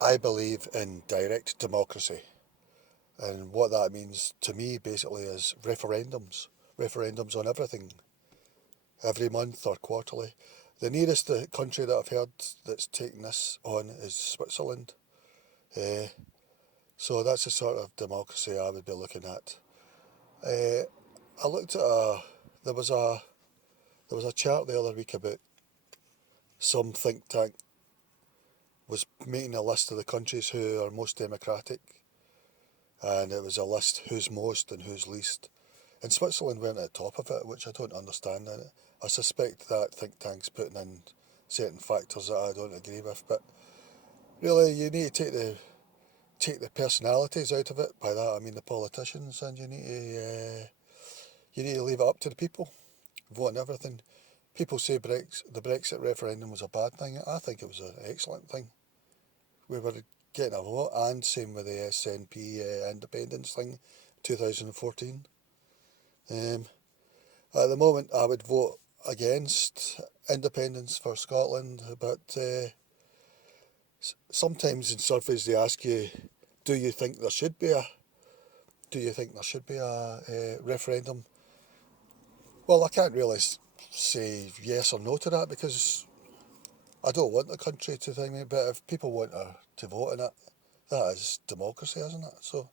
I believe in direct democracy, and what that means to me basically is referendums on everything, every month or quarterly. The nearest country that I've heard that's taken this on is Switzerland. Uh, so that's the sort of democracy I would be looking at. Uh, I looked at there was a there was a chart the other week about some think tank was making a list of the countries who are most democratic, and it was a list who's most and who's least. And Switzerland went at the top of it, which I don't understand. And I suspect that think tank's putting in certain factors that I don't agree with. But really, you need to take the personalities out of it. By that, I mean the politicians, and you need to leave it up to the people, vote on everything. People say the Brexit referendum was a bad thing. I think it was an excellent thing. We were getting a vote, and same with the SNP independence thing, 2014. Um, at the moment, I would vote against independence for Scotland, but sometimes in surveys they ask you, do you think there should be a do you think there should be a referendum? Well, I can't really say yes or no to that because I don't want the country to think me. But if people want to vote in it, that is democracy, isn't it?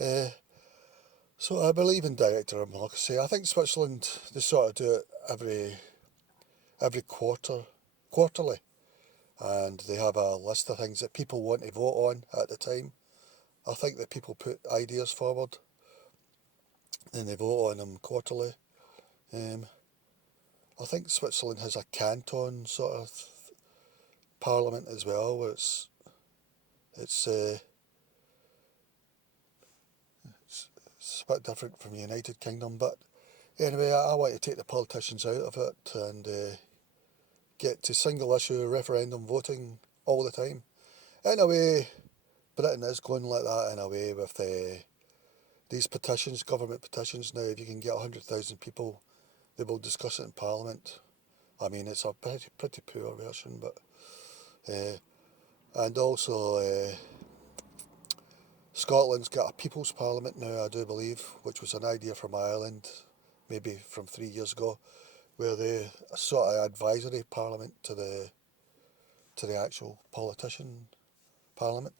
Uh, so I believe in direct democracy. I think Switzerland they sort of do it every quarterly, and they have a list of things that people want to vote on at the time. I think that people put ideas forward and they vote on them quarterly. Um, I think Switzerland has a canton sort of parliament as well, where it's it's a bit different from the United Kingdom. But anyway, I want to take the politicians out of it and get to single issue referendum voting all the time. In a way, Britain is going like that in a way with these petitions, government petitions now. If you can get 100,000 people, they will discuss it in Parliament. I mean, it's a pretty poor version, but and also Scotland's got a People's Parliament now, I do believe, which was an idea from Ireland, maybe from 3 years ago, where they a sort of advisory parliament to the actual politician parliament.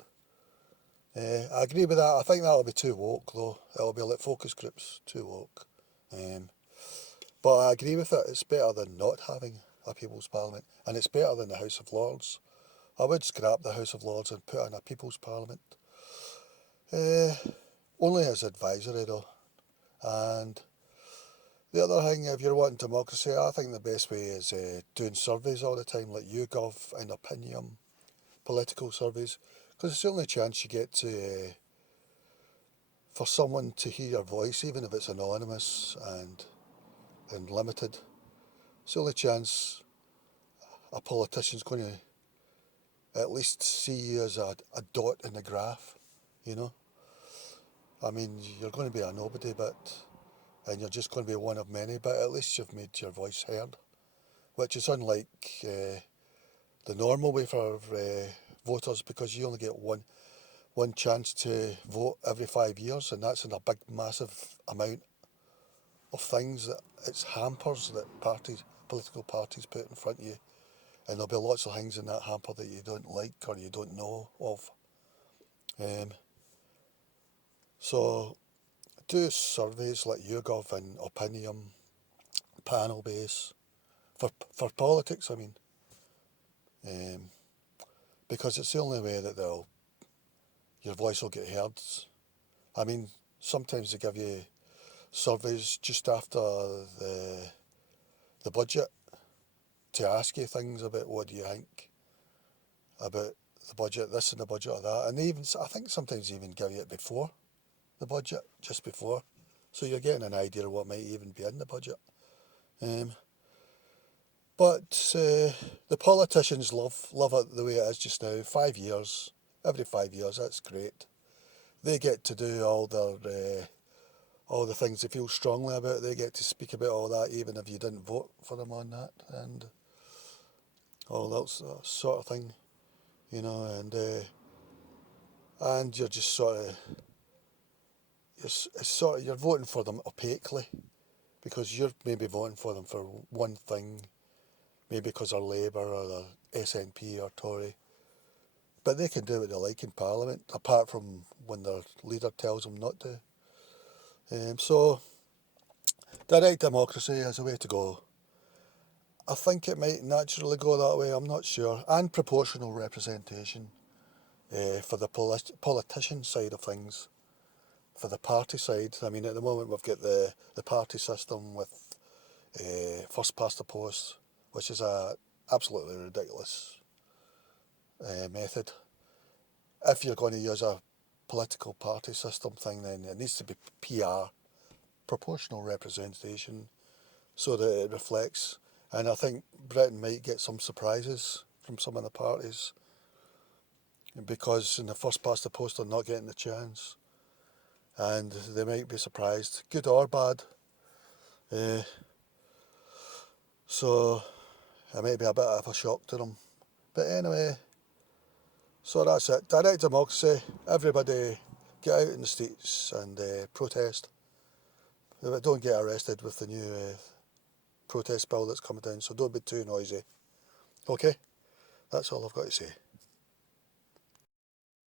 I agree with that. I think that'll be too woke though. It'll be like focus groups, too woke. Um, but I agree with it. It's better than not having a People's Parliament, and it's better than the House of Lords. I would scrap the House of Lords and put in a People's Parliament. Uh, Only as advisory though. And the other thing, if you're wanting democracy, I think the best way is doing surveys all the time, like YouGov and Opinion, political surveys, because it's the only chance you get to for someone to hear your voice, even if it's anonymous and limited. It's the only chance a politician's going to at least see you as a dot in the graph, you know. I mean, you're going to be a nobody, but and you're just going to be one of many, but at least you've made your voice heard, which is unlike the normal way for voters because you only get one chance to vote every 5 years, and that's in a big, massive amount of things that it's hampers that political parties put in front of you, and there'll be lots of things in that hamper that you don't like or you don't know of. Um, so do surveys like YouGov and Opinion, panel base for politics. I mean, um, because it's the only way that your voice will get heard. I mean, sometimes they give you surveys just after the budget to ask you things about what do you think about the budget, this and the budget or that, and they even I think sometimes they even give you it before the budget, just before, so you're getting an idea of what might even be in the budget. Um, but the politicians love it the way it is just now. 5 years, every 5 years, that's great. They get to do all the things they feel strongly about. They get to speak about all that, even if you didn't vote for them on that, and all that sort of thing, you know. And and you're just you're voting for them opaquely, because you're maybe voting for them for one thing, maybe because they're Labour or they're SNP or Tory, but they can do what they like in Parliament, apart from when their leader tells them not to. So direct democracy is a way to go. I think it might naturally go that way, I'm not sure. And proportional representation for the politician side of things. For the party side, I mean, at the moment we've got the party system with first past the post, which is a absolutely ridiculous method. If you're going to use a political party system thing, then it needs to be PR, proportional representation, so that it reflects. And I think Britain might get some surprises from some of the parties, because in the first past the post they're not getting the chance, and they might be surprised, good or bad. Uh, so it might be a bit of a shock to them. But anyway, so that's it. Direct democracy. Everybody get out in the streets and protest. But don't get arrested with the new protest bill that's coming down, so don't be too noisy. Okay, that's all I've got to say.